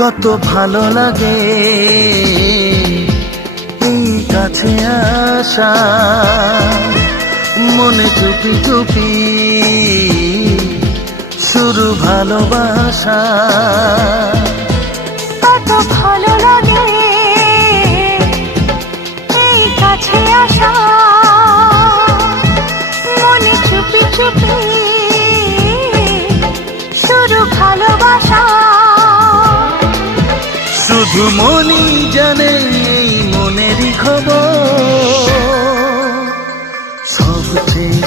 কত ভালো লাগে এই কাছে আসা, মনে চুপি চুপি শুরু ভালোবাসা। কত ভালো লাগে এই কাছে আসা, মনে চুপি চুপি শুরু ভালোবাসা। শুধু মনই জানে এই মনেরই খবর, সবচেয়ে